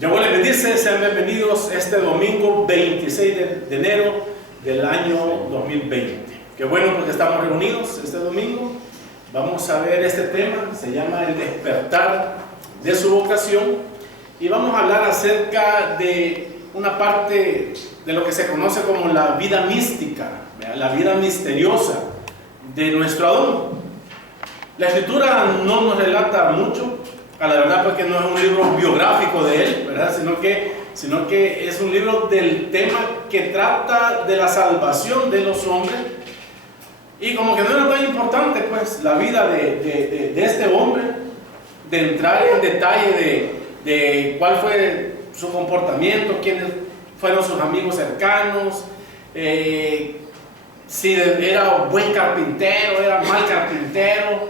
Yahweh les bendice, sean bienvenidos este domingo 26 de enero del año 2020. Qué bueno porque estamos reunidos este domingo. Vamos a ver este tema, se llama el despertar de su vocación. Y vamos a hablar acerca de una parte de lo que se conoce como la vida mística, la vida misteriosa de nuestro Adón. La Escritura no nos relata mucho, a la verdad, porque no es un libro biográfico de él, ¿verdad? Sino que es un libro del tema que trata de la salvación de los hombres. Y como que no era tan importante, pues, la vida de este hombre, de entrar en detalle de cuál fue su comportamiento, quiénes fueron sus amigos cercanos, si era buen carpintero, era mal carpintero,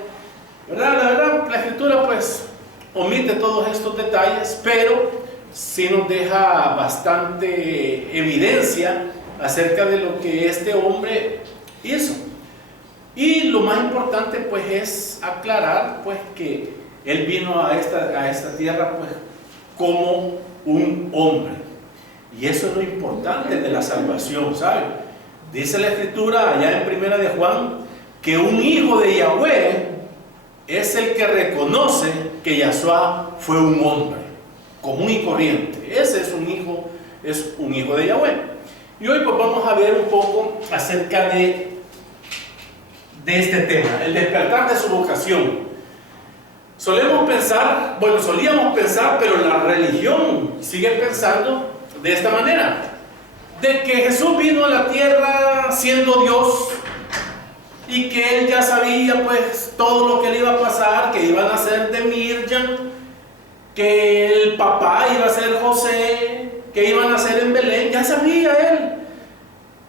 ¿verdad? La verdad, la Escritura, pues, omite todos estos detalles, pero sí nos deja bastante evidencia acerca de lo que este hombre hizo. Y lo más importante, pues, es aclarar, pues, que él vino a esta tierra, pues, como un hombre. Y eso es lo importante de la salvación, ¿sabe? Dice la Escritura allá en 1 de Juan que un hijo de Yahweh es el que reconoce que Yahshua fue un hombre común y corriente. Ese es un hijo de Yahweh. Y hoy, pues, vamos a ver un poco acerca de este tema, el despertar de su vocación. Solíamos pensar, pero la religión sigue pensando de esta manera, de que Jesús vino a la tierra siendo Dios y que él ya sabía, pues, todo lo que le iba a pasar, que iba a nacer de Miriam, que el papá iba a ser José, que iba a nacer en Belén, ya sabía él.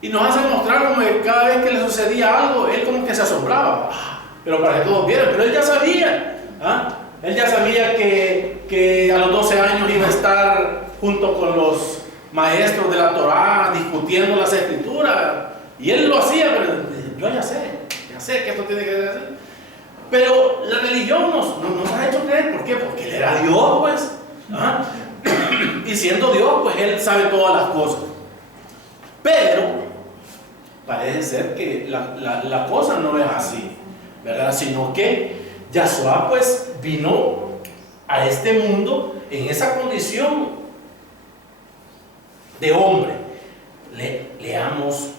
Y nos hace mostrar como que cada vez que le sucedía algo, él como que se asombraba, pero para que todos vieran, pero él ya sabía. Él ya sabía que a los 12 años iba a estar junto con los maestros de la Torá discutiendo las Escrituras, y él lo hacía, pero yo ya sé que esto tiene que ser así. Pero la religión nos ha hecho creer. ¿Por qué? Porque él era Dios, pues. Y siendo Dios, pues él sabe todas las cosas. Pero parece ser que la cosa no es así, ¿verdad? Sino que Yahshua, pues, vino a este mundo en esa condición de hombre. Leamos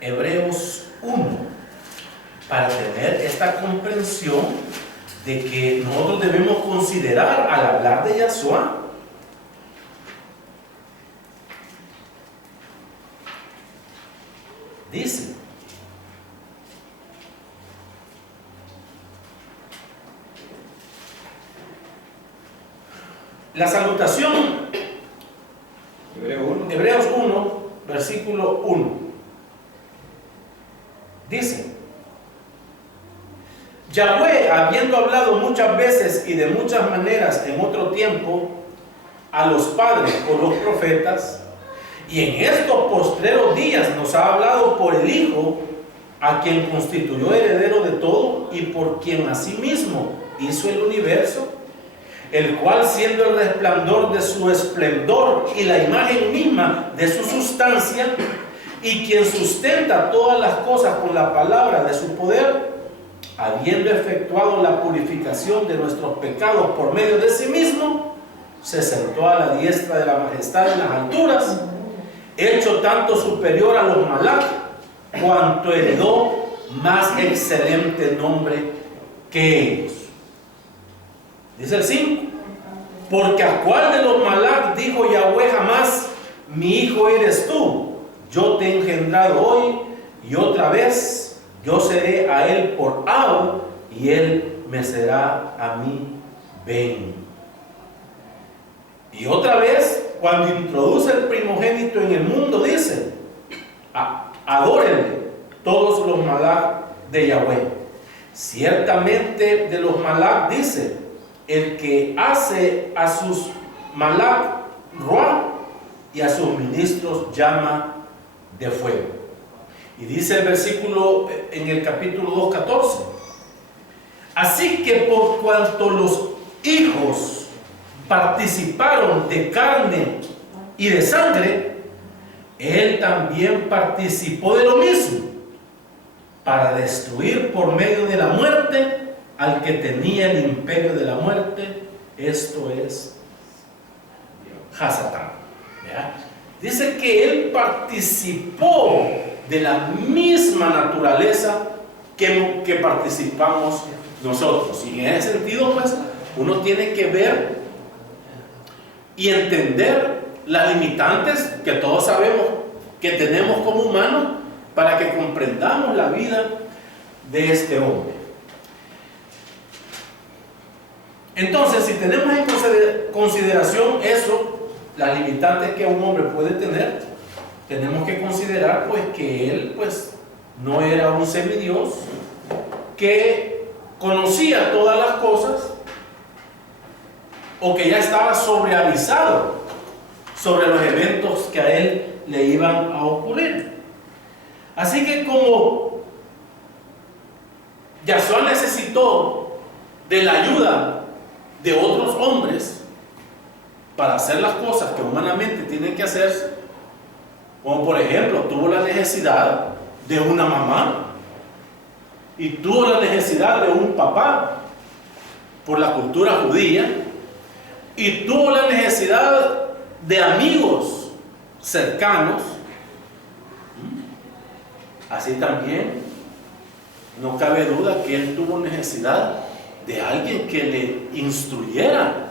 Hebreos 1, para tener esta comprensión de que nosotros debemos considerar al hablar de Yahshua. Dice: la salutación, Hebreos 1, versículo 1, dice: Yahweh, habiendo hablado muchas veces y de muchas maneras en otro tiempo a los padres por los profetas, y en estos postreros días nos ha hablado por el Hijo, a quien constituyó heredero de todo y por quien asimismo hizo el universo, el cual, siendo el resplandor de su esplendor y la imagen misma de su sustancia, y quien sustenta todas las cosas con la palabra de su poder, habiendo efectuado la purificación de nuestros pecados por medio de sí mismo, se sentó a la diestra de la majestad en las alturas, hecho tanto superior a los malach, cuanto heredó más excelente nombre que ellos. Dice el 5: porque a cuál de los malach dijo Yahweh jamás: mi hijo eres tú, yo te he engendrado hoy, y otra vez yo seré a él por Ab, y él me será a mí Ben. Y otra vez, cuando introduce el primogénito en el mundo, dice: adórenle todos los malach de Yahweh. Ciertamente de los malach dice: el que hace a sus malach ruah y a sus ministros llama de fuego. Y dice el versículo en el capítulo 2:14: Así que por cuanto los hijos participaron de carne y de sangre, él también participó de lo mismo, para destruir por medio de la muerte al que tenía el imperio de la muerte, esto es Hasatán. Dice que él participó de la misma naturaleza que participamos nosotros. Y en ese sentido, pues, uno tiene que ver y entender las limitantes que todos sabemos que tenemos como humanos para que comprendamos la vida de este hombre. Entonces, si tenemos en consideración eso, las limitantes que un hombre puede tener, tenemos que considerar pues que él pues no era un semidios que conocía todas las cosas o que ya estaba sobreavisado sobre los eventos que a él le iban a ocurrir. Así que como Yahshua necesitó de la ayuda de otros hombres para hacer las cosas que humanamente tienen que hacerse, como por ejemplo tuvo la necesidad de una mamá y tuvo la necesidad de un papá por la cultura judía y tuvo la necesidad de amigos cercanos. Así también no cabe duda que él tuvo necesidad de alguien que le instruyera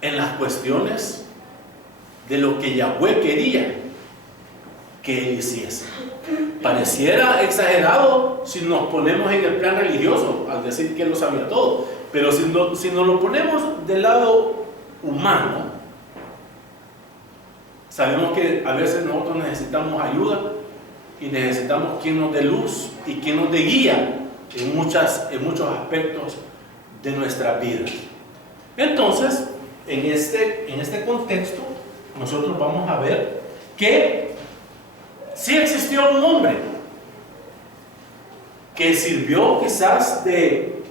en las cuestiones de lo que Yahweh quería que él hiciese. Pareciera exagerado si nos ponemos en el plan religioso al decir que él lo sabía todo, pero si nos lo ponemos del lado humano, sabemos que a veces nosotros necesitamos ayuda y necesitamos quien nos dé luz y quien nos dé guía en muchos aspectos de nuestra vida. Entonces, en este contexto, nosotros vamos a ver que sí existió un hombre que sirvió quizás de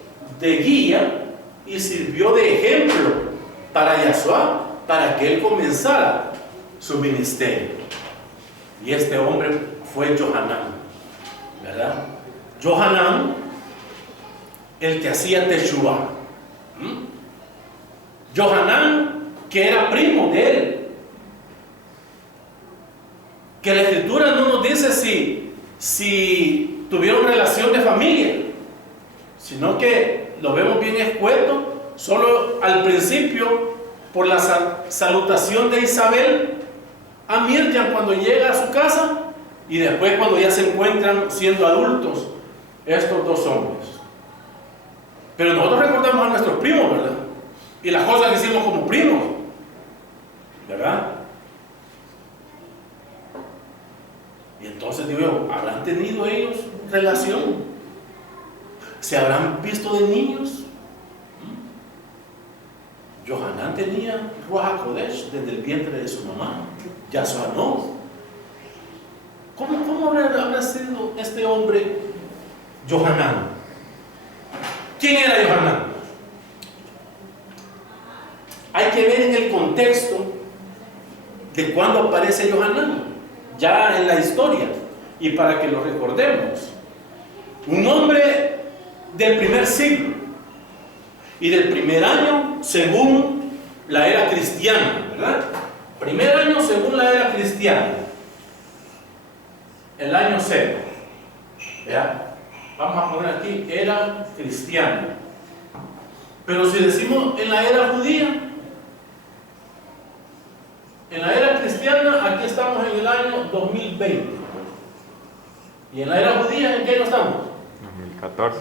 guía y sirvió de ejemplo para Yahshua, para que él comenzara su ministerio. Y este hombre fue Johanán, ¿verdad? Johanán, el que hacía Teshuvah. Johanán, que era primo de él, que la escritura no nos dice si tuvieron relación de familia, sino que lo vemos bien escueto, solo al principio, por la salutación de Isabel a Miriam cuando llega a su casa, y después cuando ya se encuentran siendo adultos estos dos hombres. Pero nosotros recordamos a nuestros primos, ¿verdad? Y las cosas que hicimos como primos, ¿verdad? Y entonces digo yo, ¿habrán tenido ellos relación? ¿Se habrán visto de niños? Johanán tenía Ruach HaKodesh desde el vientre de su mamá. Yahshua no. ¿Cómo habrá sido este hombre Johanán? ¿Quién era Johanán? Hay que ver en el contexto de cuándo aparece Johanán, ya en la historia, y para que lo recordemos. Un hombre del primer siglo y del primer año según la era cristiana, ¿verdad? Primer año según la era cristiana, el año 0. ¿Ya? Vamos a poner aquí era cristiana. Pero si decimos en la era judía, en la era cristiana, aquí estamos en el año 2020. ¿Y en la era judía en qué año estamos? 2014.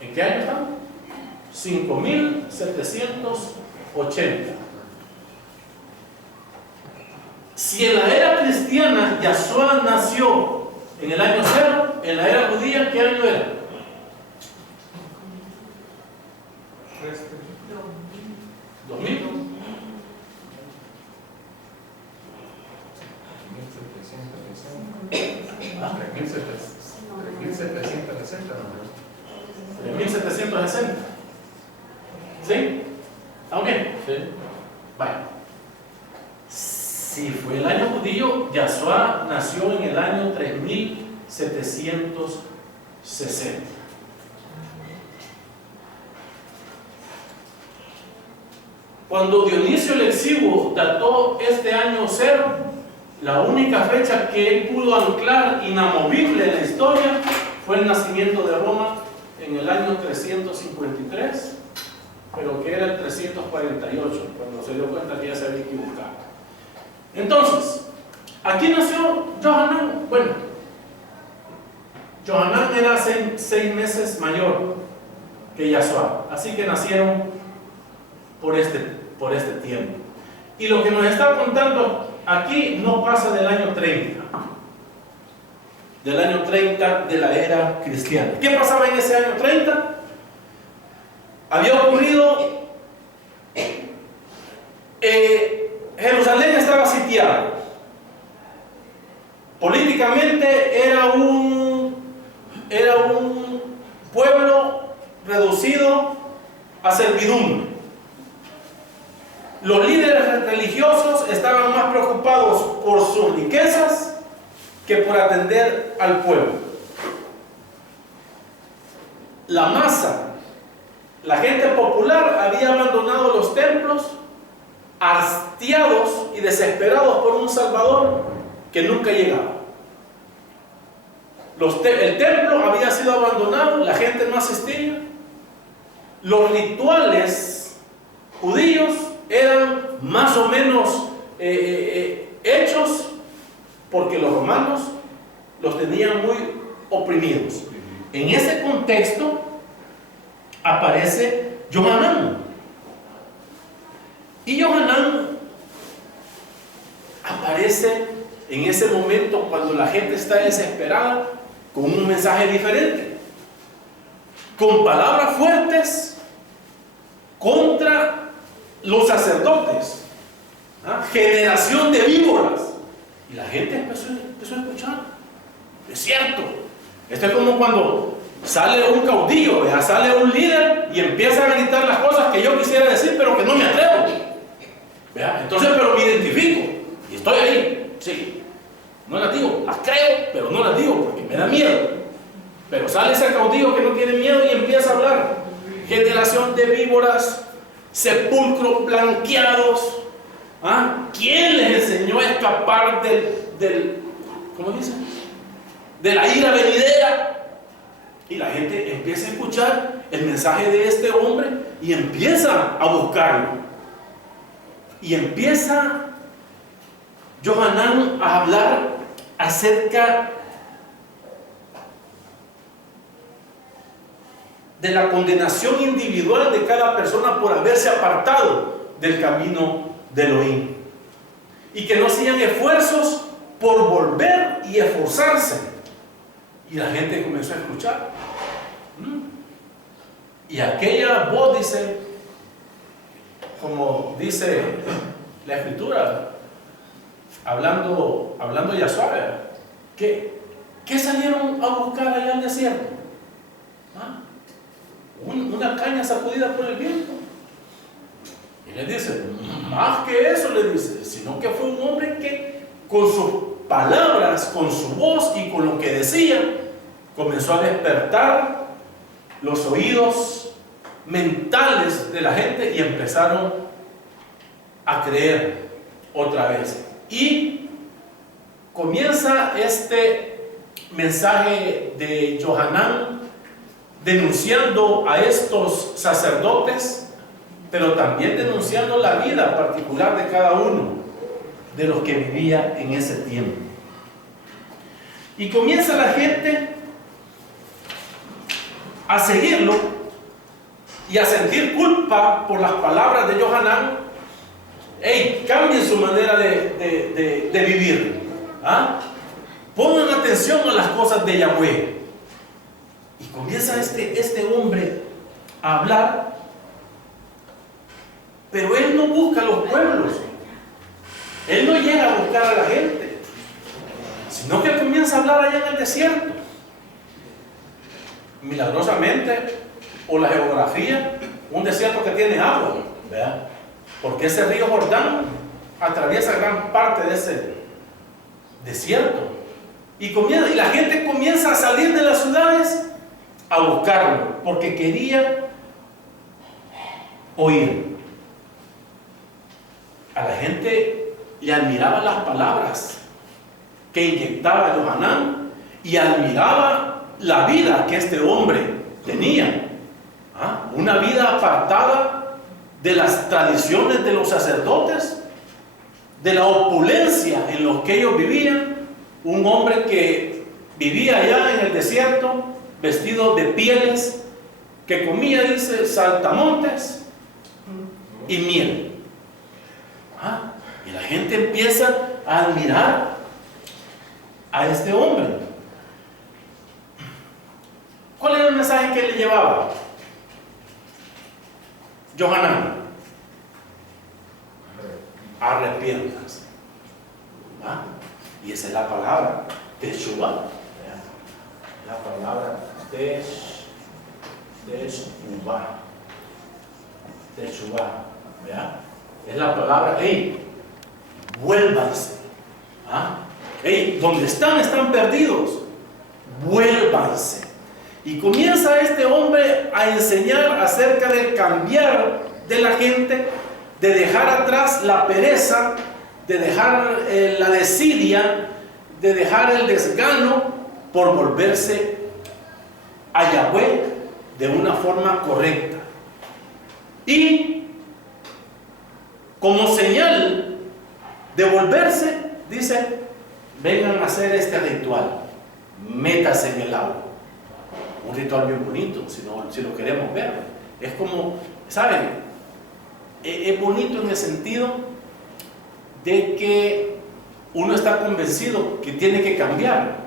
¿En qué año estamos? 5780. Si en la era cristiana Yahshua nació en el año 0, en la era judía, ¿qué año era? 2000. 3760, ¿no? 360. ¿Sí? ¿Ok? Sí. Vale. Si fue el año judío, Yahshua nació en el año 3760. Cuando Dionisio el Exiguo dató este año cero, la única fecha que él pudo anclar inamovible en la historia fue el nacimiento de Roma en el año 353, pero que era el 348, cuando se dio cuenta que ya se había equivocado. Entonces, aquí nació Johanán. Bueno, Johanán era 6 meses mayor que Yahshua, así que nacieron por este tiempo. Y lo que nos está contando aquí no pasa del año 30 de la era cristiana. ¿Qué pasaba en ese año 30? Había ocurrido, Jerusalén estaba sitiada. Políticamente era un pueblo reducido a servidumbre. Los líderes religiosos estaban más preocupados por sus riquezas que por atender al pueblo. La masa, la gente popular, había abandonado los templos, hastiados y desesperados por un Salvador que nunca llegaba. El templo había sido abandonado, la gente no asistía. Los rituales judíos eran más o menos hechos porque los romanos los tenían muy oprimidos. En ese contexto aparece Johanán. Y Johanán aparece en ese momento cuando la gente está desesperada con un mensaje diferente, con palabras fuertes contra los sacerdotes, generación de víboras. Y la gente empezó a escuchar. Es cierto. Esto es como cuando sale un caudillo, sale un líder y empieza a gritar las cosas que yo quisiera decir, pero que no me atrevo. Entonces, pero me identifico y estoy ahí. Sí. No las digo, las creo, pero no las digo porque me da miedo. Pero sale ese caudillo que no tiene miedo y empieza a hablar. Generación de víboras, sepulcros blanqueados. ¿Quién les enseñó a escapar ¿cómo dice? De la ira venidera? Y la gente empieza a escuchar el mensaje de este hombre y empieza a buscarlo. Y empieza Johanán a hablar acerca de la condenación individual de cada persona por haberse apartado del camino de Elohim, y que no hacían esfuerzos por volver y esforzarse. Y la gente comenzó a escuchar. Y aquella voz dice, como dice la Escritura, hablando Yahshua, ¿qué salieron a buscar allá al desierto? Una caña sacudida por el viento. Y le dice, más que eso, le dice, sino que fue un hombre que con sus palabras, con su voz y con lo que decía, comenzó a despertar los oídos mentales de la gente y empezaron a creer otra vez. Y comienza este mensaje de Johanán denunciando a estos sacerdotes, pero también denunciando la vida particular de cada uno de los que vivía en ese tiempo. Y comienza la gente a seguirlo y a sentir culpa por las palabras de Johanán. Cambien su manera de vivir. Pongan atención a las cosas de Yahweh. Y comienza este hombre a hablar, pero él no busca a los pueblos. Él no llega a buscar a la gente, sino que comienza a hablar allá en el desierto. Milagrosamente, o la geografía, un desierto que tiene agua, ¿verdad? Porque ese río Jordán atraviesa gran parte de ese desierto. Y la gente comienza a salir de las ciudades a buscarlo, porque quería oír. A la gente le admiraba las palabras que inyectaba Johanán y admiraba la vida que este hombre tenía. Una vida apartada de las tradiciones de los sacerdotes, de la opulencia en los que ellos vivían. Un hombre que vivía allá en el desierto, vestido de pieles, que comía, dice, saltamontes y miel. Y la gente empieza a admirar a este hombre. ¿Cuál era el mensaje que le llevaba Johanán? Arrepiéntanse. Y esa es la palabra Teshuvah. La palabra Teshuvah. Es la palabra, vuélvanse. Donde están perdidos. Vuélvanse. Y comienza este hombre a enseñar acerca del cambiar de la gente, de dejar atrás la pereza, de dejar la desidia, de dejar el desgano por volverse a Yahweh de una forma correcta. Y como señal de volverse, dice, vengan a hacer este ritual, métase en el agua. Un ritual bien bonito, si lo queremos ver. Es como, ¿saben? Es bonito en el sentido de que uno está convencido que tiene que cambiar.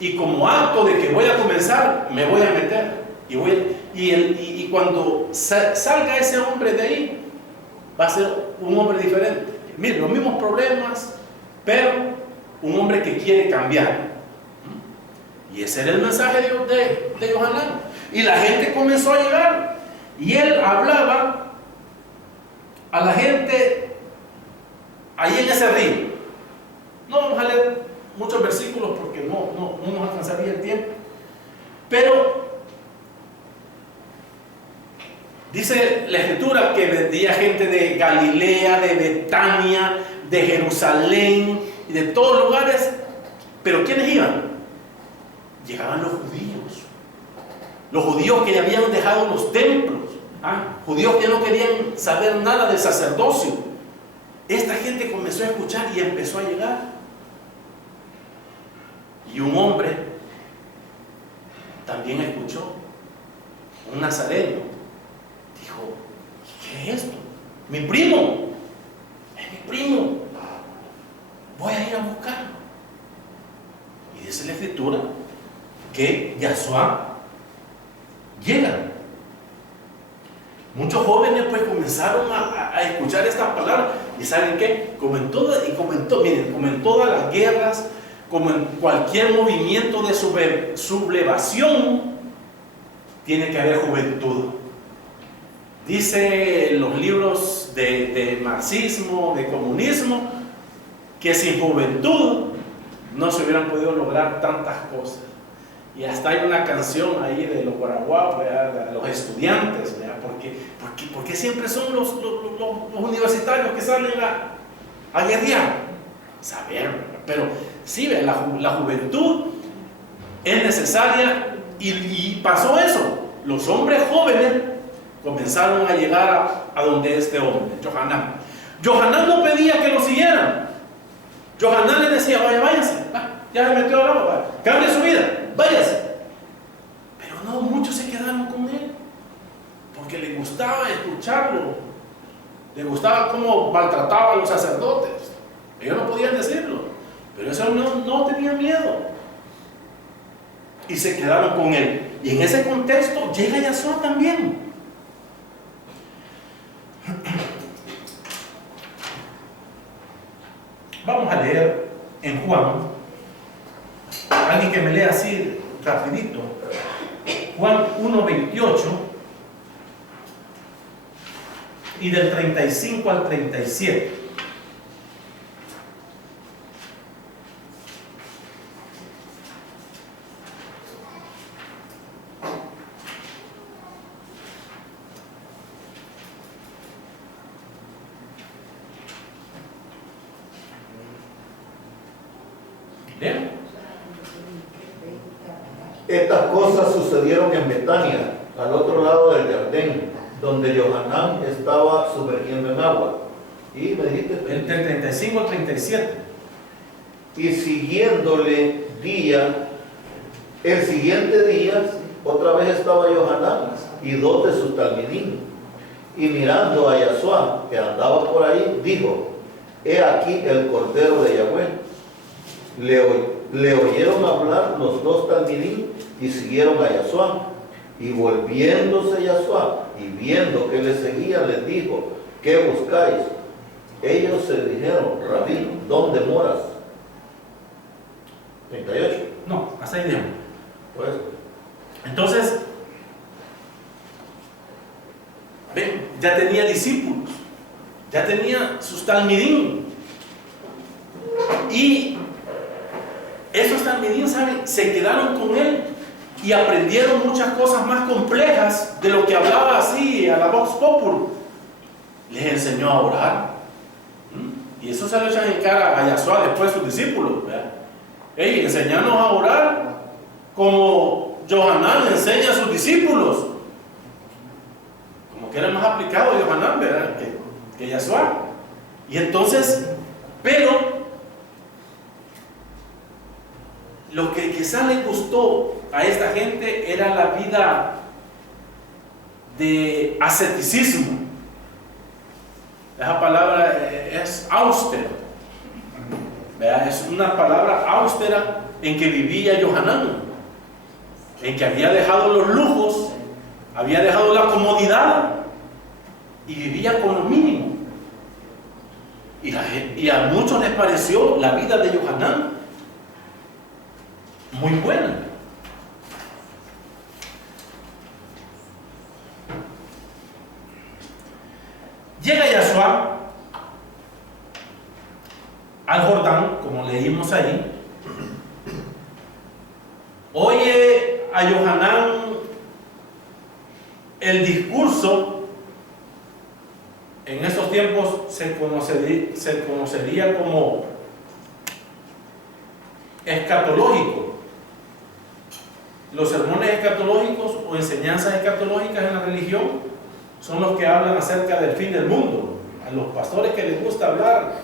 Y como acto de que voy a comenzar, me voy a meter. Y cuando salga ese hombre de ahí, va a ser un hombre diferente. Miren, los mismos problemas, pero un hombre que quiere cambiar. Y ese era el mensaje de Johanán. Y la gente comenzó a llegar. Y él hablaba a la gente ahí en ese río. No vamos a leer muchos versículos porque no nos alcanzaría el tiempo. Pero dice la escritura que vendía gente de Galilea, de Betania, de Jerusalén y de todos lugares. Pero ¿quiénes iban? Llegaban los judíos que ya habían dejado los templos, judíos que no querían saber nada del sacerdocio. Esta gente comenzó a escuchar y empezó a llegar. Y un hombre también escuchó, un nazareno, dijo, ¿qué es esto? Mi primo, es mi primo, voy a ir a buscarlo. Y dice la escritura que Yahshua llega. Muchos jóvenes pues comenzaron a escuchar estas palabras y ¿saben qué? Como en todas las guerras, como en cualquier movimiento de sublevación, tiene que haber juventud. Dice los libros de marxismo, de comunismo, que sin juventud no se hubieran podido lograr tantas cosas. Y hasta hay una canción ahí de los guaraguas, de los estudiantes, porque siempre son los universitarios que salen a guerrear. Saber, pero sí, la juventud es necesaria y pasó eso. Los hombres jóvenes comenzaron a llegar a donde este hombre, Johanán. Johanán no pedía que lo siguieran. Johanán le decía, váyase, ya se metió al agua, cambie su vida. Váyase. Pero no, muchos se quedaron con él porque le gustaba escucharlo, le gustaba cómo maltrataba a los sacerdotes. Ellos no podían decirlo, pero eso no tenía miedo y se quedaron con él. Y en ese contexto llega Yahshua también. Vamos a leer en Juan. Alguien que me lea así rapidito. Juan 1:28 y del 35 al 37. Bien. Estas cosas sucedieron en Betania, al otro lado del Jordán, donde Johanán estaba sumergiendo en agua. Y me dijiste, Entre 35 al 37. y siguiéndole el siguiente día, otra vez estaba Johanán y dos de sus talmidim. Y mirando a Yasuá, que andaba por ahí, dijo: he aquí el Cordero de Yahweh. Le oyeron hablar los dos talmidim y siguieron a Yasuá. Y volviéndose Yasuá y viendo que le seguían, les dijo: ¿qué buscáis? Ellos se dijeron: Rabí, ¿dónde moras? 38. No, hasta ahí dejamos. Pues, Entonces, ven, ya tenía discípulos, ya tenía sus talmidim. Y esos talmidim, ¿saben?, se quedaron con él y aprendieron muchas cosas más complejas de lo que hablaba así a la Vox Populi. Les enseñó a orar. Y eso se lo echan en cara a Yasuá después sus discípulos. ¿Verdad? Hey, enseñarnos a orar como Johanán enseña a sus discípulos. Como que era más aplicado Johanán, ¿verdad?, que Yasuá. Y entonces, pero lo que quizás le gustó a esta gente era la vida de asceticismo. Esa palabra es austera, ¿verdad? Es una palabra austera en que vivía Johanán, en que había dejado los lujos, había dejado la comodidad y vivía con lo mínimo. Y a muchos les pareció la vida de Johanán muy buena. Llega Yasuá al Jordán, como leímos ahí, oye a Johanán el discurso. En esos tiempos se conocería como escatológico. Los sermones escatológicos o enseñanzas escatológicas en la religión son los que hablan acerca del fin del mundo. A los pastores que les gusta hablar,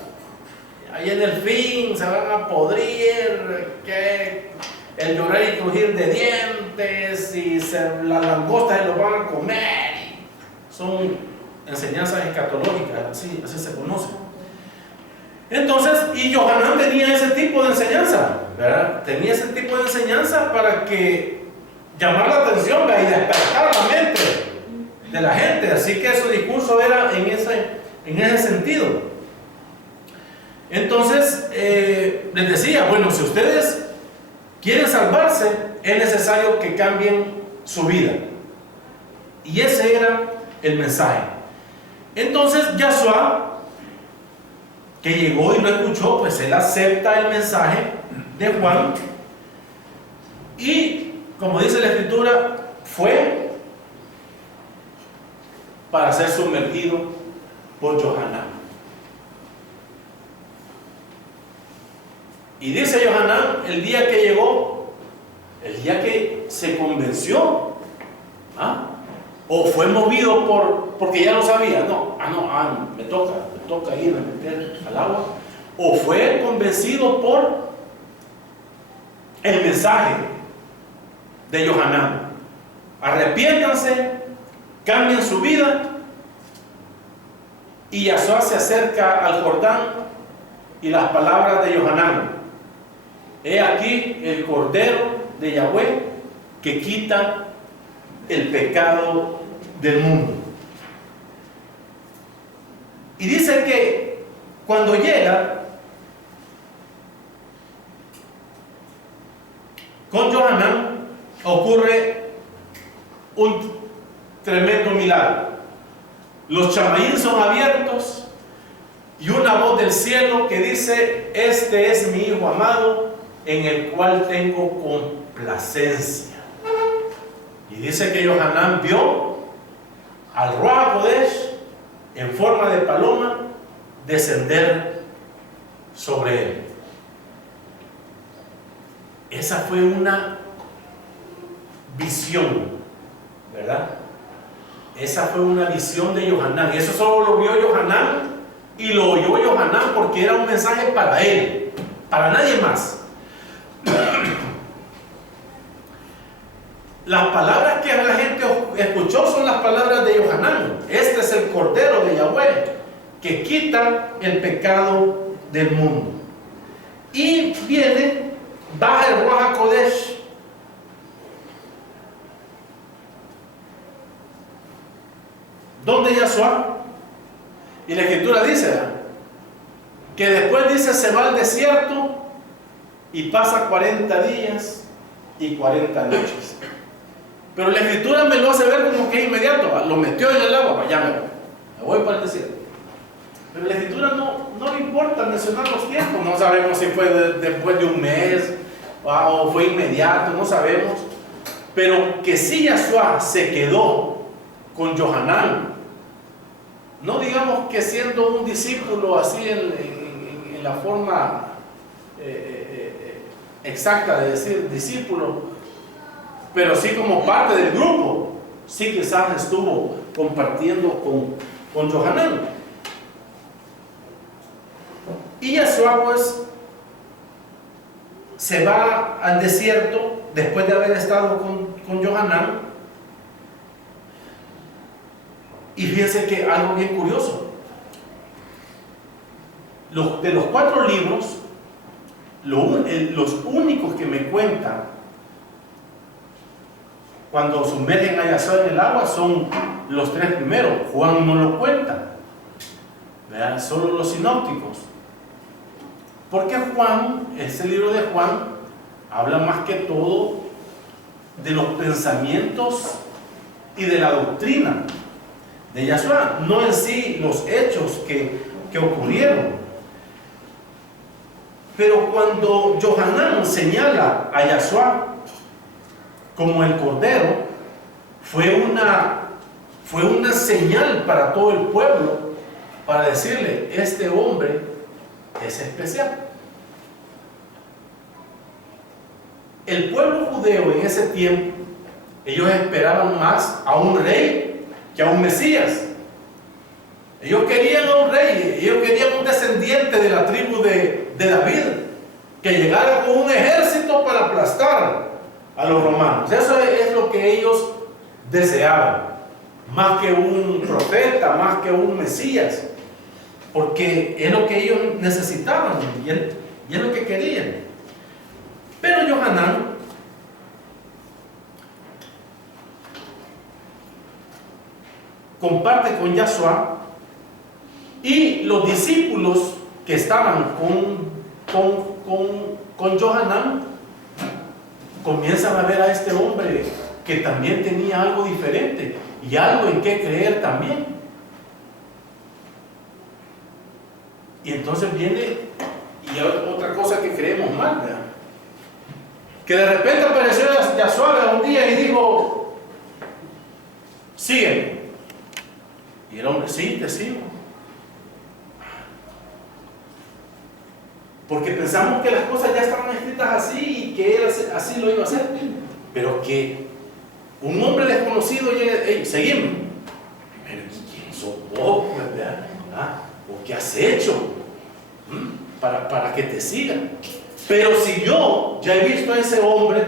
ahí en el fin se van a podrir, que el llorar y crujir de dientes, y las langostas se los van a comer. Son enseñanzas escatológicas, así se conocen. Entonces, y Johanán tenía ese tipo de enseñanza, ¿verdad? Tenía ese tipo de enseñanza para que llamar la atención, ¿verdad?, y despertar la mente de la gente. Así que su discurso era en ese sentido. Entonces, les decía, bueno, si ustedes quieren salvarse, es necesario que cambien su vida. Y ese era el mensaje. Entonces, Yasuá, que llegó y lo escuchó, pues él acepta el mensaje de Juan y, como dice la escritura, fue para ser sumergido por Johanán. Y dice Johanán, el día que llegó, el día que se convenció, o fue movido porque ya lo sabía, me toca ir a meter al agua, o fue convencido por el mensaje de Johanán: arrepiéntanse, cambien su vida. Y Yasuá se acerca al Jordán y las palabras de Johanán: he aquí el Cordero de Yahweh que quita el pecado del mundo. Y dice que cuando llega con Johanán ocurre un tremendo milagro. los chamaín son abiertos y una voz del cielo que dice: este es mi hijo amado en el cual tengo complacencia. Y dice que Johanán vio al Ruach HaKodesh en forma de paloma descender sobre él. Esa fue una visión, ¿verdad? Esa fue una visión de Johanán. Y eso solo lo vio Johanán, y lo oyó Johanán porque era un mensaje para él, para nadie más. Las palabras que la gente escuchó son las palabras de Johanán. Este es el Cordero de Yahweh que quita el pecado del mundo. Y viene, baja el Ruach HaKodesh. ¿Dónde Yahshua? Y la escritura dice, ¿verdad?, que después dice se va al desierto y pasa 40 días y 40 noches. Pero la escritura me lo hace ver como que es inmediato, ¿va? Lo metió en el agua, ya me voy para el desierto. Pero la escritura no le importa mencionar los tiempos. No sabemos si fue después de un mes o fue inmediato, no sabemos. Pero que sí Yahshua se quedó con Johanán, no digamos que siendo un discípulo así en la forma exacta de decir discípulo, pero sí como parte del grupo, sí quizás estuvo compartiendo con Johanán. Y Yahshua pues se va al desierto después de haber estado con Johanán. Y fíjense que algo bien curioso, de los 4 libros, los únicos que me cuentan cuando sumergen a Yahshua en el agua son los 3 primeros. Juan no lo cuenta, ¿verdad? Solo los sinópticos. Porque Juan, ese libro de Juan, habla más que todo de los pensamientos y de la doctrina de Yahshua, no en sí los hechos que ocurrieron. Pero cuando Johanán señala a Yahshua como el Cordero, fue una señal para todo el pueblo, para decirle: este hombre es especial. El pueblo judeo en ese tiempo, ellos esperaban más a un rey que a un Mesías. Ellos querían a un rey, ellos querían un descendiente de la tribu de David, que llegara con un ejército para aplastar a los romanos. Eso es lo que ellos deseaban, más que un profeta, más que un Mesías, porque es lo que ellos necesitaban y es lo que querían. Pero Johanán comparte con Yahshua, y los discípulos que estaban con Johanán comienzan a ver a este hombre que también tenía algo diferente y algo en qué creer también. Y entonces viene y otra cosa que creemos mal, ¿verdad? Que de repente apareció Yahshua un día y dijo: sígueme. Y el hombre: sí, te sigo. Porque pensamos que las cosas ya estaban escritas así y que él así lo iba a hacer. Pero que un hombre desconocido llegue: hey, seguime. Pero ¿quién sos vos? ¿Verdad? ¿O qué has hecho? Para que te sigan. Pero si yo ya he visto a ese hombre,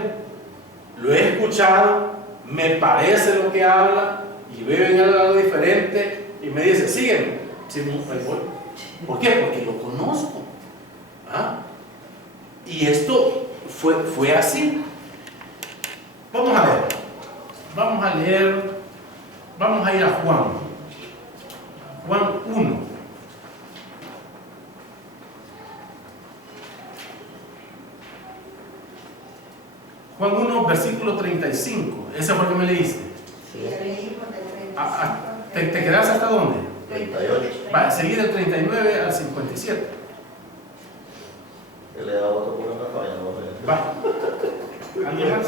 lo he escuchado, me parece lo que habla, y veo en él algo diferente, y me dice: sígueme. Sí, ahí voy. ¿Por qué? Porque lo conozco. Y esto fue así. Vamos a ver. Vamos a leer. Vamos a ir a Juan. Juan 1. Juan 1, versículo 35. Ese fue el que me leíste. Sí, leímos del 35 al ¿Te quedas hasta dónde? 38. Va, seguir del 39 al 57. Que le da otro por una falla, no sé. Va. ¿Alguien más?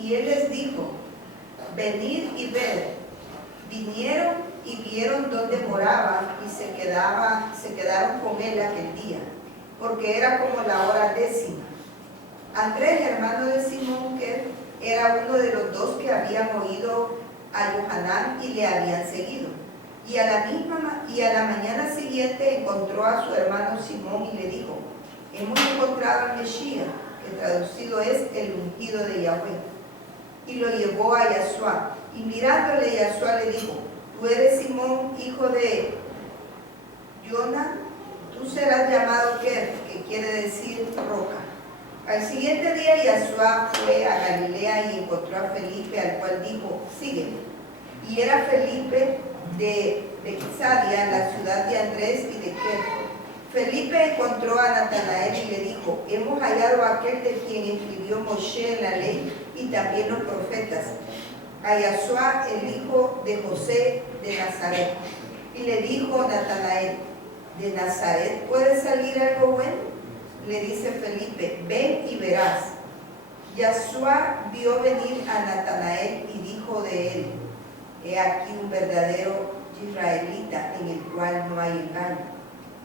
Y él les dijo, venid y ved. Vinieron y vieron dónde moraba y se quedaron con él aquel día, porque era como la hora 10. Andrés, hermano de Simón, que era uno de los dos que habían oído a Johanán y le habían seguido. Y a la mañana siguiente encontró a su hermano Simón y le dijo, hemos encontrado al Mesías, que traducido es el ungido de Yahweh. Y lo llevó a Yahshua. Y mirándole, Yahshua le dijo, tú eres Simón, hijo de Jonás, tú serás llamado Ker, que quiere decir roca. Al siguiente día Yahshua fue a Galilea y encontró a Felipe, al cual dijo, sígueme. Y era Felipe de Bethsaida, la ciudad de Andrés y de Ker. Felipe encontró a Natanael y le dijo, hemos hallado a aquel de quien escribió Moshe en la ley y también los profetas, a Yahshua, el hijo de José de Nazaret. Y le dijo Natanael, ¿de Nazaret puede salir algo bueno? Le dice Felipe, ven y verás. Yahshua vio venir a Natanael y dijo de él, he aquí un verdadero israelita en el cual no hay engaño.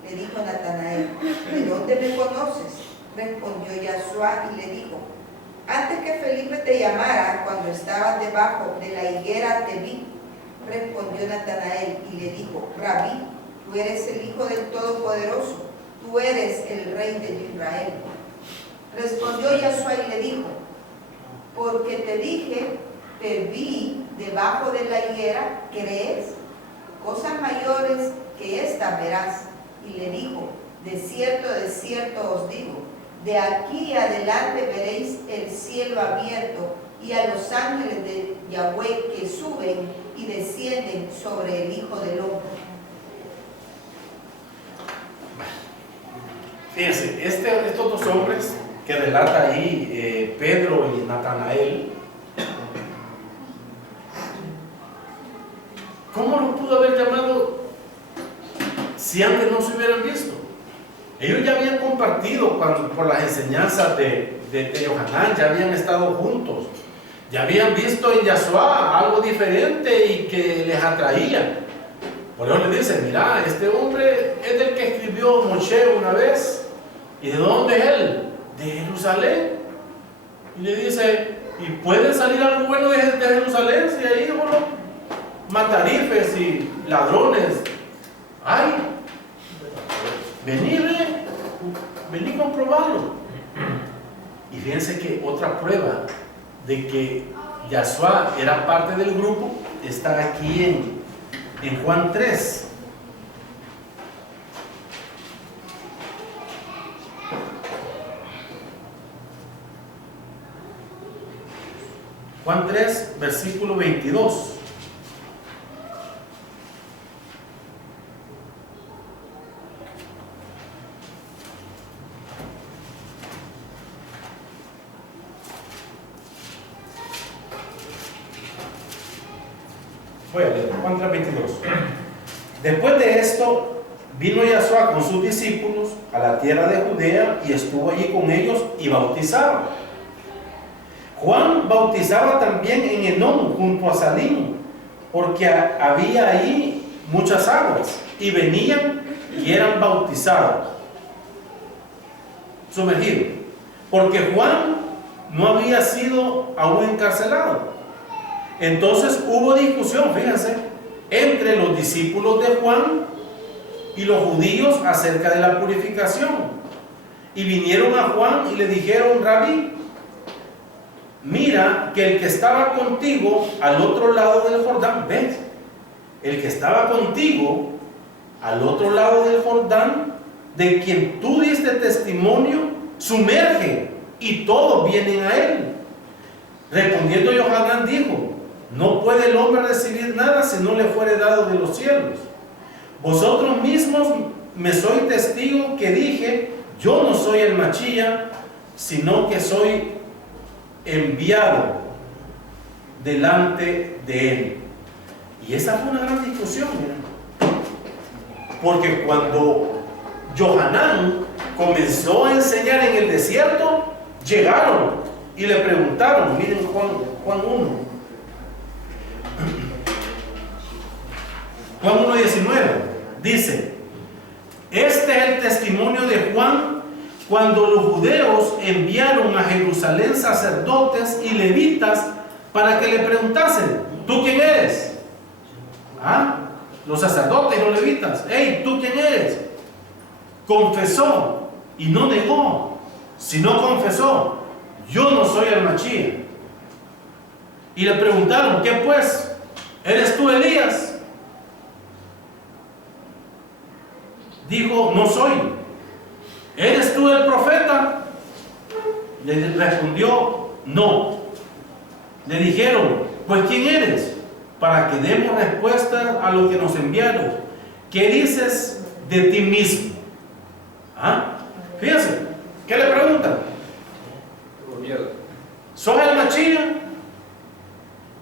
Le dijo Natanael, ¿de dónde me conoces? Respondió Yahshua y le dijo, antes que Felipe te llamara, cuando estabas debajo de la higuera te vi. Respondió Natanael y le dijo, Rabí, tú eres el Hijo del Todopoderoso, tú eres el Rey de Israel. Respondió Yahshua y le dijo, porque te dije, te vi debajo de la higuera, ¿crees? Cosas mayores que esta verás. Y le dijo, de cierto os digo, de aquí adelante veréis el cielo abierto y a los ángeles de Yahweh que suben y descienden sobre el Hijo del Hombre. Fíjense, estos dos hombres que relata ahí Pedro y Natanael, ¿cómo lo pudo haber llamado si antes no se hubieran visto? Ellos ya habían compartido por las enseñanzas de Johanán, ya habían estado juntos, ya habían visto en Yahshua algo diferente y que les atraía. Por eso le dicen, mira, este hombre es el que escribió Moshe una vez. ¿Y de dónde es él? De Jerusalén. Y le dice, ¿y puede salir algo bueno de Jerusalén? Si ahí, bueno, matarifes y ladrones. ¡Ay! Vení a comprobarlo. Y fíjense que otra prueba de que Yahshua era parte del grupo está aquí en Juan 3. Juan 3, versículo 22. Voy a leer, Juan 3, 22. Después de esto, vino Yahshua con sus discípulos a la tierra de Judea y estuvo allí con ellos y bautizaba. Juan bautizaba también en Enón, junto a Salim, porque había ahí muchas aguas, y venían y eran bautizados, sumergidos, porque Juan no había sido aún encarcelado. Entonces hubo discusión, fíjense, entre los discípulos de Juan y los judíos acerca de la purificación. Y vinieron a Juan y le dijeron, Rabí, mira que el que estaba contigo al otro lado del Jordán, ¿ves? El que estaba contigo al otro lado del Jordán, de quien tú diste testimonio, sumerge y todos vienen a él. Respondiendo Johanán dijo, no puede el hombre recibir nada si no le fuere dado de los cielos. Vosotros mismos me sois testigo que dije, yo no soy el Machía, sino que soy enviado. delante de él. Y esa fue una gran discusión, miren. Porque cuando Johanán comenzó a enseñar en el desierto, llegaron y le preguntaron, miren Juan 1. Juan 1:19 dice: este es el testimonio de Juan cuando los judeos enviaron a Jerusalén sacerdotes y levitas para que le preguntasen: ¿tú quién eres? ¿Ah? Los sacerdotes y los levitas: hey, ¿tú quién eres? Confesó y no negó, sino confesó: yo no soy el Mashiach. Y le preguntaron: ¿qué pues? ¿Eres tú Elías? Dijo: no soy. ¿Eres tú el profeta? Le respondió: no. Le dijeron: pues ¿quién eres? Para que demos respuesta a lo que nos enviaron. ¿Qué dices de ti mismo? ¿Ah? Fíjense, ¿qué le preguntan? ¿Sos el Mashiach?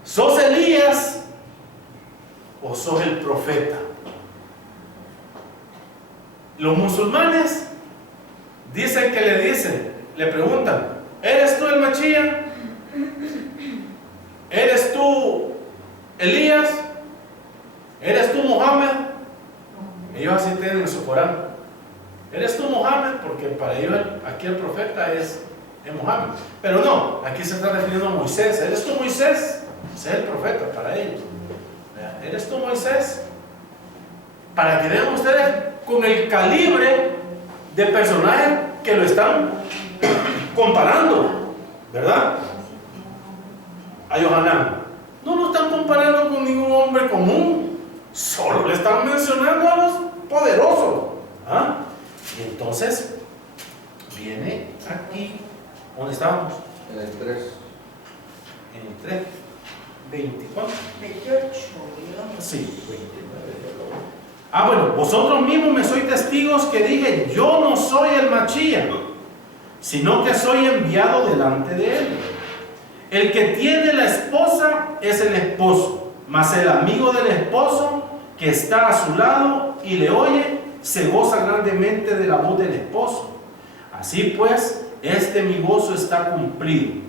¿Sos Elías? ¿O sos el profeta? Los musulmanes dicen que le preguntan: ¿eres tú el Mashiach? ¿Eres tú Elías? ¿Eres tú Mohammed? Ellos así tienen en su Corán: ¿eres tú Mohammed? Porque para ellos aquí el profeta es Mohammed. Pero no, aquí se está refiriendo a Moisés. ¿Eres tú Moisés? Ese es el profeta para ellos. ¿Eres tú Moisés? Para que vean ustedes con el calibre de personajes que lo están comparando, ¿verdad? A Johanán. No lo están comparando con ningún hombre común, solo le están mencionando a los poderosos. ¿Ah? Y entonces viene aquí, ¿dónde estábamos? En el 3. En el 3, 24. 28. Sí, 29. Ah, bueno, vosotros mismos me sois testigos que dije: yo no soy el Mashiach, sino que soy enviado delante de él. El que tiene la esposa es el esposo, mas el amigo del esposo que está a su lado y le oye, se goza grandemente de la voz del esposo. Así pues, mi gozo está cumplido.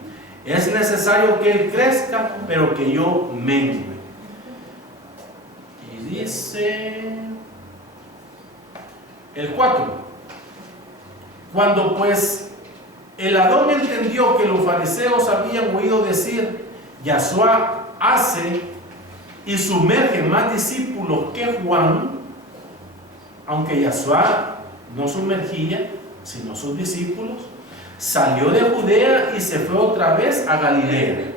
Es necesario que él crezca, pero que yo mengue. Y dice el 4: cuando pues el Adón entendió que los fariseos habían oído decir: Yahshua hace y sumerge más discípulos que Juan, aunque Yahshua no sumergía sino sus discípulos, salió de Judea y se fue otra vez a Galilea,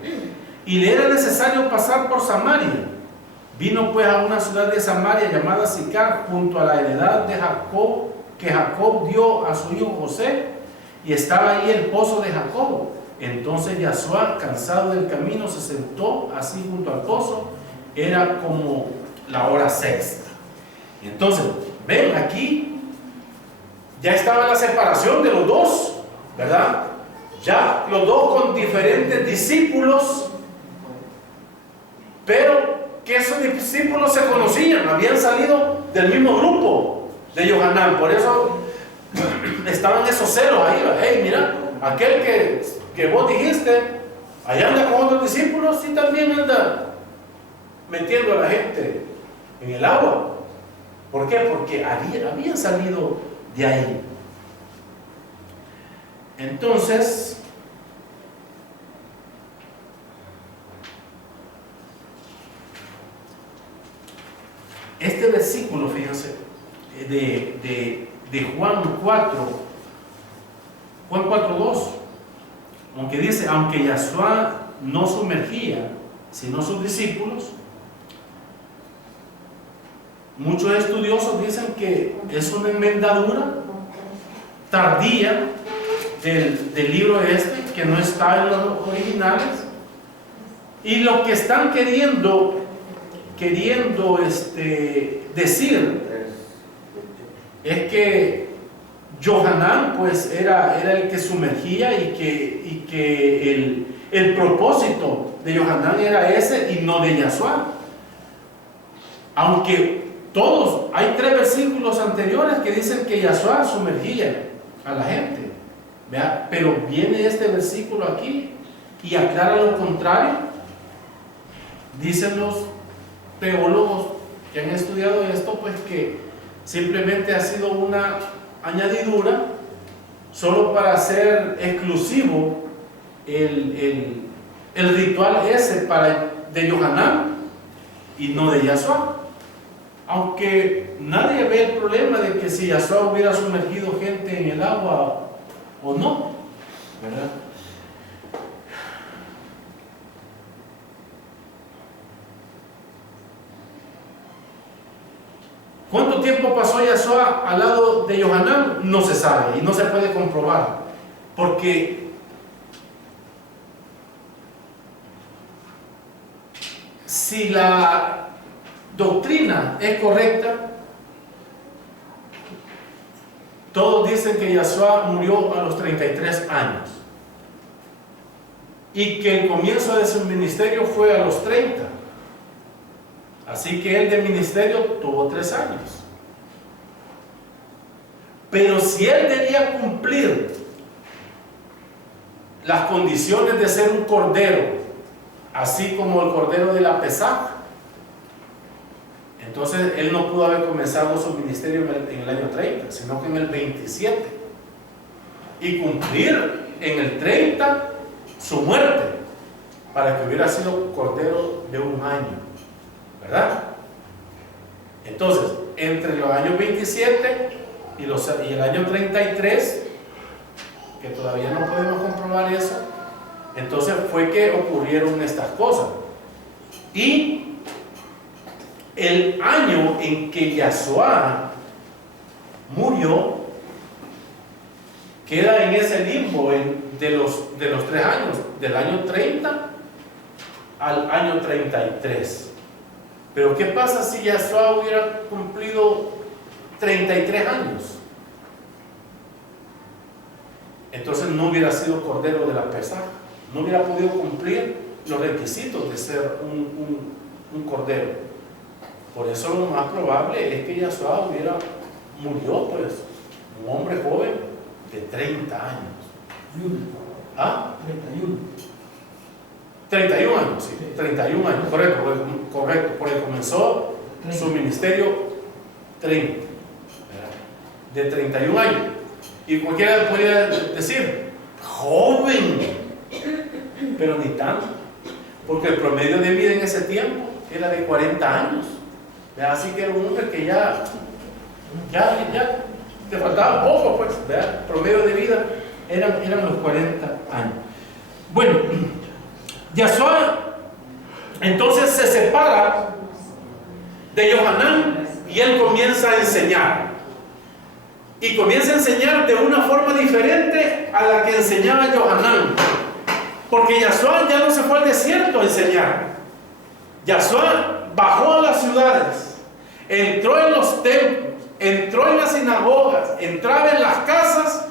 y le era necesario pasar por Samaria. Vino pues a una ciudad de Samaria llamada Sicar, junto a la heredad de Jacob, que Jacob dio a su hijo José, y estaba ahí el pozo de Jacob. Entonces Yahshua, cansado del camino, se sentó así junto al pozo. Era como la hora sexta. Y entonces, ven, aquí ya estaba la separación de los dos, ¿verdad? Ya los dos con diferentes discípulos, pero que esos discípulos se conocían, habían salido del mismo grupo de Johanán. Por eso estaban esos celos ahí. Hey, mira, aquel que vos dijiste, allá anda con otros discípulos y también anda metiendo a la gente en el agua. ¿Por qué? Porque habían salido de ahí. Entonces, este versículo, fíjense, de Juan 4:2, aunque dice: aunque Yahshua no sumergía sino sus discípulos, muchos estudiosos dicen que es una enmendadura tardía del libro que no está en los originales, y lo que están queriendo decir es que Johanán pues era el que sumergía, y que el propósito de Johanán era ese y no de Yasuá. Aunque todos, hay 3 versículos anteriores que dicen que Yasuá sumergía a la gente, ¿vea? Pero viene este versículo aquí y aclara lo contrario. Dicen los teólogos que han estudiado esto, pues que simplemente ha sido una añadidura solo para hacer exclusivo el ritual ese de Johanán y no de Yasuá. Aunque nadie ve el problema de que si Yasuá hubiera sumergido gente en el agua o no, ¿verdad? ¿Cuánto tiempo pasó Yasuá al lado de Johanán? No se sabe y no se puede comprobar, porque si la doctrina es correcta, todos dicen que Yasuá murió a los 33 años y que el comienzo de su ministerio fue a los 30. Así que él de ministerio tuvo 3 años. Pero si él debía cumplir las condiciones de ser un cordero, así como el cordero de la Pesaj, entonces él no pudo haber comenzado su ministerio en el año 30, sino que en el 27. Y cumplir en el 30 su muerte, para que hubiera sido cordero de 1 año. ¿Verdad? Entonces, entre los años 27 y el año 33, que todavía no podemos comprobar eso, entonces fue que ocurrieron estas cosas. Y el año en que Yasuá murió queda en ese limbo de los 3 años, del año 30 al año 33. Pero ¿qué pasa si Yasuá hubiera cumplido 33 años? Entonces no hubiera sido cordero de la Pesaj, no hubiera podido cumplir los requisitos de ser un cordero. Por eso lo más probable es que Yasuá murió, pues, un hombre joven de 30 años. ¿Ah? 31 años, sí, 31 años, correcto, porque comenzó su ministerio 30, de 31 años. Y cualquiera podría decir, joven, pero ni tanto, porque el promedio de vida en ese tiempo era de 40 años. Así que era un hombre que ya te faltaba poco, pues, ¿verdad? El promedio de vida eran los 40 años. Bueno, Yasuá entonces se separa de Johanán y él comienza a enseñar. Y comienza a enseñar de una forma diferente a la que enseñaba Johanán. Porque Yasuá ya no se fue al desierto a enseñar. Yasuá bajó a las ciudades, entró en los templos, entró en las sinagogas, entraba en las casas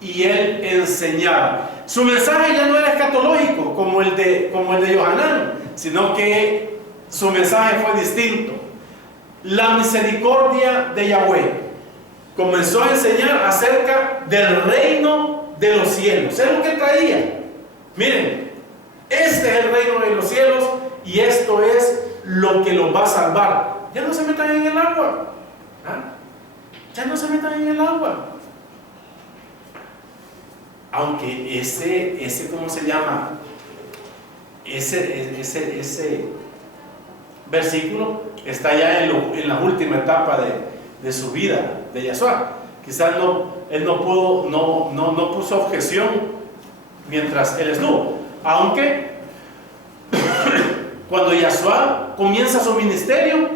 y él enseñaba. Su mensaje ya no era escatológico como el de Johanán, sino que su mensaje fue distinto. La misericordia de Yahweh. Comenzó a enseñar acerca del reino de los cielos. Es lo que traía. Miren, este es el reino de los cielos y esto es lo que los va a salvar. Ya no se metan en el agua. ¿Ah? Ya no se metan en el agua. Aunque ese ¿cómo se llama? Ese versículo está ya en la última etapa de su vida de Yasuá. Quizás él no puso objeción mientras él estuvo. Aunque cuando Yasuá comienza su ministerio,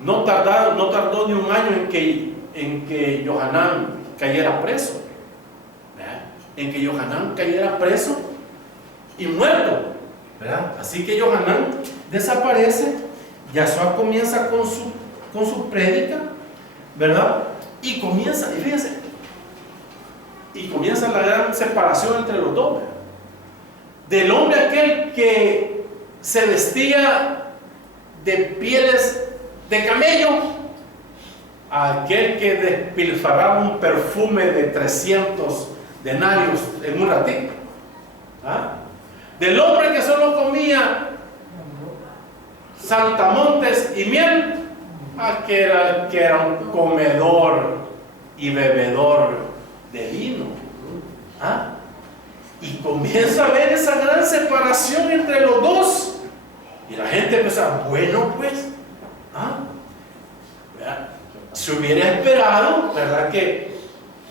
no tardó ni un año en que Johanán cayera preso. En que Johanán cayera preso y muerto, ¿verdad? Así que Johanán desaparece, Yasuá comienza con su prédica, ¿verdad? Y comienza la gran separación entre los dos, ¿verdad? Del hombre aquel que se vestía de pieles de camello, aquel que despilfarraba un perfume de 300 denarios en un ratito, ¿ah? Del hombre que solo comía saltamontes y miel, aquel que era un comedor y bebedor de vino, ¿ah? Y comienza a ver esa gran separación entre los dos, y la gente piensa, bueno pues, ¿ah? Se hubiera esperado, ¿verdad?, que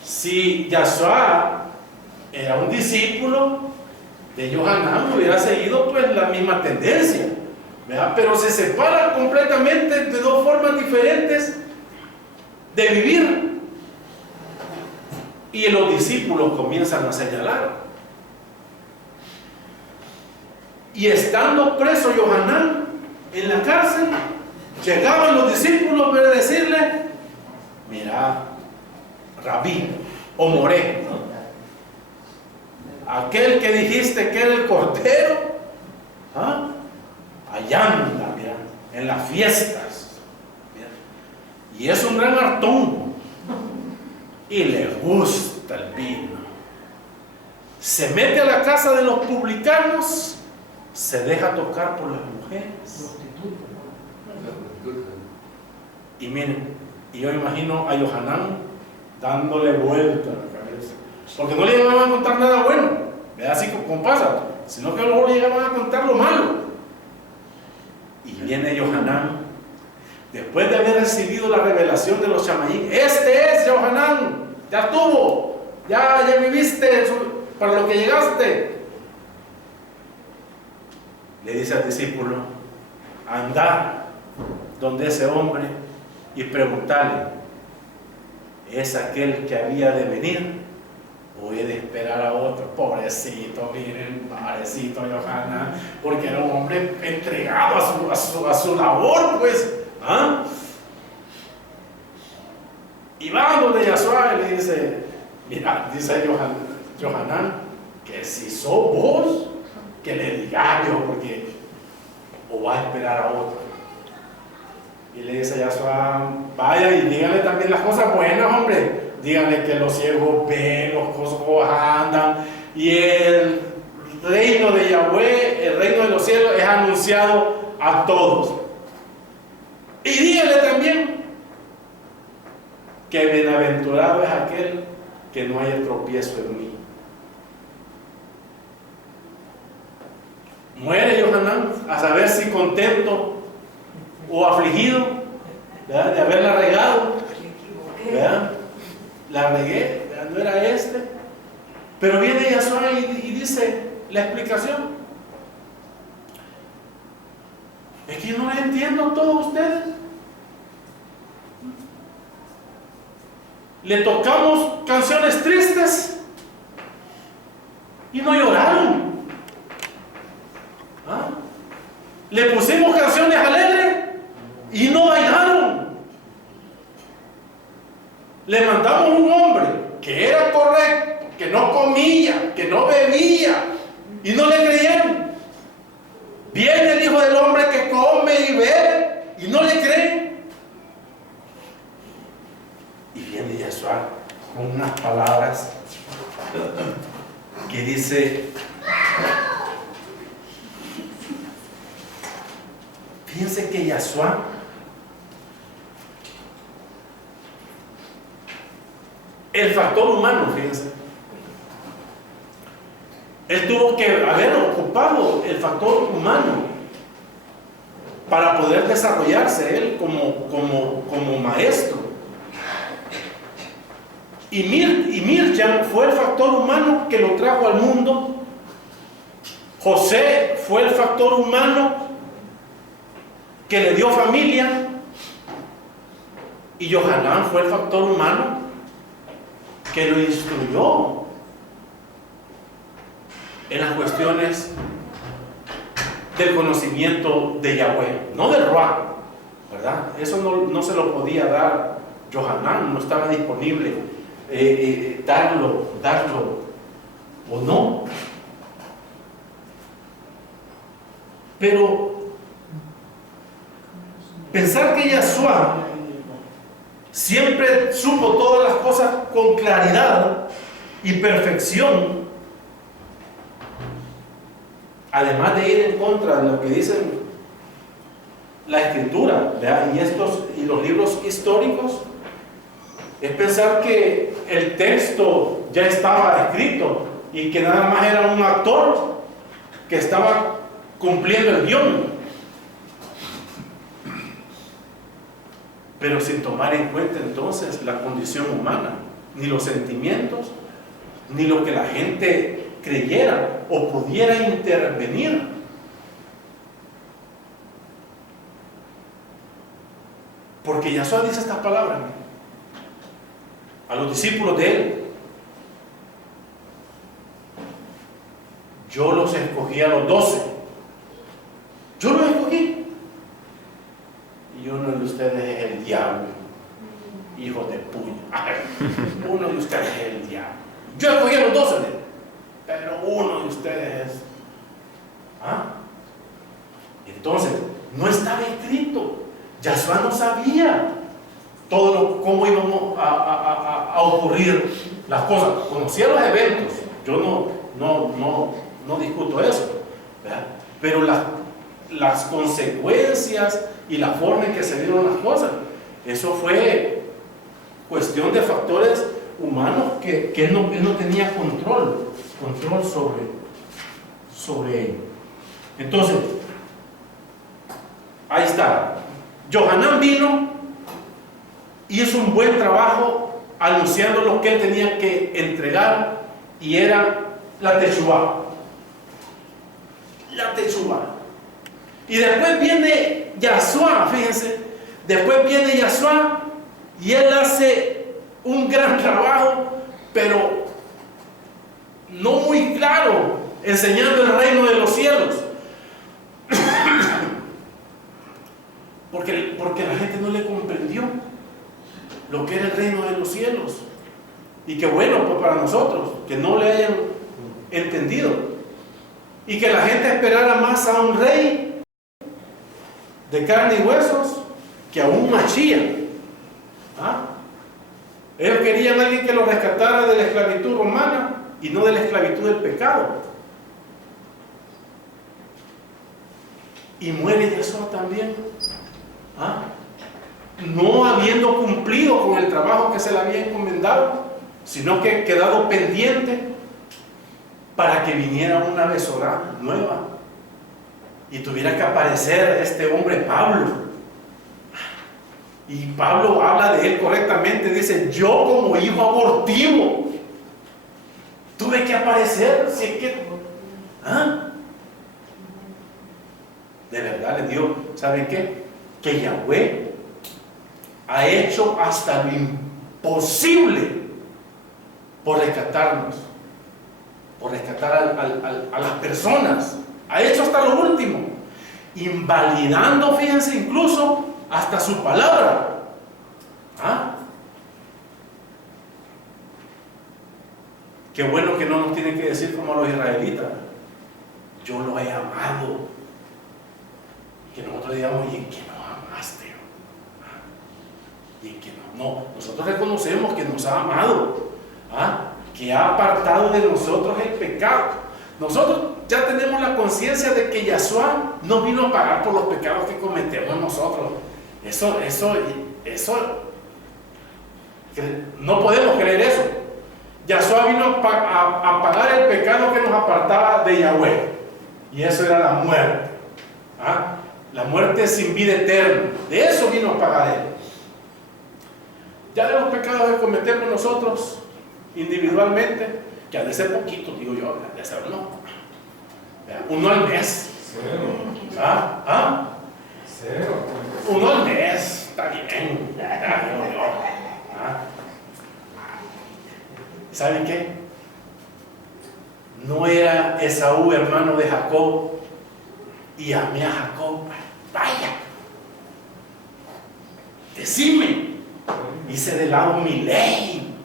si Yahshua era un discípulo de Yohanan, hubiera seguido pues la misma tendencia, ¿verdad? Pero se separa completamente de dos formas diferentes de vivir, y los discípulos comienzan a señalar. Y estando preso Yohanan en la cárcel, llegaban los discípulos para decirle, mira, Rabí o Moré, aquel que dijiste que era el Cordero, ¿ah?, allá anda, mira, en las fiestas, mira, y es un gran hartón y le gusta el vino, se mete a la casa de los publicanos, se deja tocar por las mujeres. Y miren, y yo imagino a Yohanan dándole vuelta a la cabeza, porque no le llegaban a contar nada bueno, ¿verdad?, así como pasa, sino que luego le llegaban a contar lo malo. Y viene Yohanan, después de haber recibido la revelación de los chamaín, este es Yohanan, ya estuvo, ya viviste para lo que llegaste. Le dice al discípulo, anda donde ese hombre y preguntarle, ¿es aquel que había de venir o he de esperar a otro? Pobrecito, miren, pobrecito Yohanan, porque era un hombre entregado a su labor, pues, ¿ah? Y va donde Yahshua y le dice, mira, dice Yohanan, que si sos vos, que le diga yo, porque o va a esperar a otro. Y le dice a Yahshua, vaya y díganle también las cosas buenas, hombre. Díganle que los ciegos ven, los cojos andan, y el reino de Yahweh, el reino de los cielos, es anunciado a todos. Y díganle también que bienaventurado es aquel que no haya tropiezo en mí. Muere Yohanan a saber si contento o afligido, ¿verdad?, de haberla regado, ¿verdad? La regué, ¿verdad?, no era este. Pero viene Yahshua y dice la explicación. Es que yo no les entiendo a todos ustedes. Le tocamos canciones tristes y no lloraron. ¿Ah? Le pusimos canciones alegres y no bailaron. Le mandamos un hombre que era correcto, que no comía, que no bebía, y no le creyeron. Viene el Hijo del Hombre que come y bebe y no le creen. Y viene Yahshua con unas palabras que dice, fíjense que Yahshua el factor humano, fíjense, él tuvo que haber ocupado el factor humano para poder desarrollarse él como maestro. Y Mirjam fue el factor humano que lo trajo al mundo. José fue el factor humano que le dio familia, y Yohanan fue el factor humano que lo instruyó en las cuestiones del conocimiento de Yahweh, no del Ruach, ¿verdad? Eso no se lo podía dar Yohanan, no estaba disponible darlo o no. Pero pensar que Yahshua siempre supo todas las cosas con claridad y perfección, además de ir en contra de lo que dicen la escritura, ¿verdad? Y los libros históricos, es pensar que el texto ya estaba escrito y que nada más era un actor que estaba cumpliendo el guión, pero sin tomar en cuenta entonces la condición humana, ni los sentimientos, ni lo que la gente creyera o pudiera intervenir. Porque Yahshua dice estas palabras a los discípulos de él: yo los escogí a los 12. Yo los escogí. Y uno de ustedes es el diablo, hijo de puño. Uno de ustedes es el diablo. Yo escogí a los 12, pero uno de ustedes es. Entonces, no estaba escrito. Yahshua no sabía cómo íbamos a ocurrir las cosas. Conocía los eventos. Yo no discuto eso, ¿verdad? Pero las consecuencias y la forma en que se dieron las cosas, eso fue cuestión de factores humanos que él no tenía control sobre ello. Entonces, ahí está. Johanán vino y hizo un buen trabajo anunciando lo que él tenía que entregar, y era la Teshuvá. La Teshuvá. Y después viene Yahshua, fíjense, después viene Yahshua y él hace un gran trabajo, pero no muy claro, enseñando el reino de los cielos. Porque la gente no le comprendió lo que era el reino de los cielos. Y que bueno, pues para nosotros, que no le hayan entendido. Y que la gente esperara más a un rey de carne y huesos que a un Mashiach. Ellos querían a alguien que los rescatara de la esclavitud romana y no de la esclavitud del pecado. Y muere Yahshua también, no habiendo cumplido con el trabajo que se le había encomendado, sino que quedado pendiente para que viniera una Besorá nueva y tuviera que aparecer este hombre Pablo. Y Pablo habla de él correctamente, dice: yo como hijo abortivo tuve que aparecer. Si es que de verdad les digo, ¿saben qué? Que Yahweh ha hecho hasta lo imposible por rescatarnos, por rescatar a las personas. Ha hecho hasta lo último, invalidando, fíjense, incluso hasta su palabra. Qué bueno que no nos tienen que decir como a los israelitas: yo lo he amado. Que nosotros digamos: ¿y en qué nos amaste? ¿Y en qué no? No, nosotros reconocemos que nos ha amado, que ha apartado de nosotros el pecado. Nosotros ya tenemos la conciencia de que Yahshua no vino a pagar por los pecados que cometemos nosotros. Eso no podemos creer eso. Yahshua vino a pagar el pecado que nos apartaba de Yahweh, y eso era la muerte. La muerte sin vida eterna. De eso vino a pagar él. Ya de los pecados que cometemos nosotros individualmente, que ha de ser poquito, digo yo, ha de ser uno al mes. Uno al mes, está bien. ¿Saben qué? No era Esaú hermano de Jacob y amé a Jacob. Vaya, decime, hice de lado mi ley,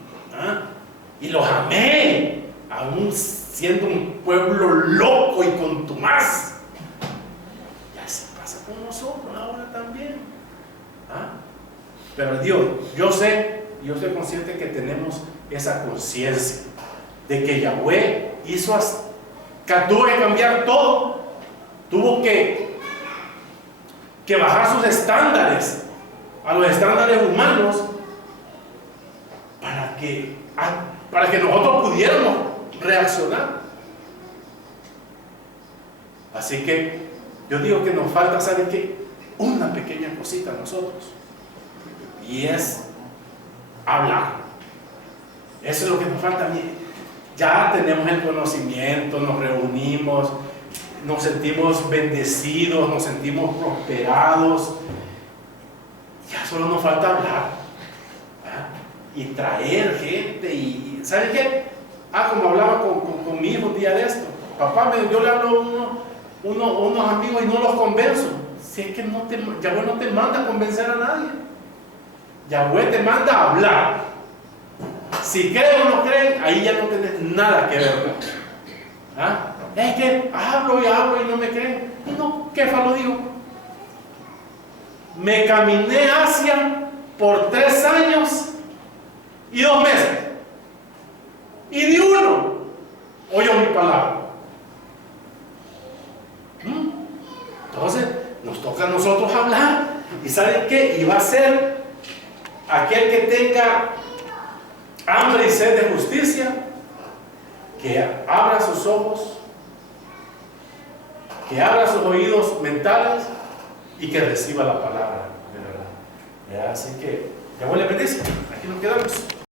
y los amé, aún siendo un pueblo loco y contumaz. pasa con nosotros ahora también. ¿Ah? Pero Dios, yo estoy consciente que tenemos esa conciencia de que Yahweh tuvo que cambiar todo, tuvo que bajar sus estándares a los estándares humanos para que nosotros pudiéramos reaccionar. Así que yo digo que nos falta, ¿saben qué? Una pequeña cosita a nosotros, y es hablar. Eso es lo que nos falta. Ya tenemos el conocimiento, nos reunimos, nos sentimos bendecidos, nos sentimos prosperados. Ya solo nos falta hablar, ¿verdad? Y traer gente. Y ¿saben qué? Como hablaba con mi hijo un día de esto. Papá, yo le hablo a unos amigos y no los convenzo. Si es que Yahweh no te manda a convencer a nadie. Yahweh te manda a hablar. Si creen o no creen, ahí ya no tienes nada que ver. ¿Ah? Es que hablo y no me creen. Y no, Kefa lo dijo. Me caminé hacia por 3 años y 2 meses. Y ni uno oyó mi palabra. Entonces, nos toca a nosotros hablar. ¿Y saben qué? Y va a ser aquel que tenga hambre y sed de justicia, que abra sus ojos, que abra sus oídos mentales y que reciba la palabra de verdad. Así que, Yahweh le bendice. Aquí nos quedamos.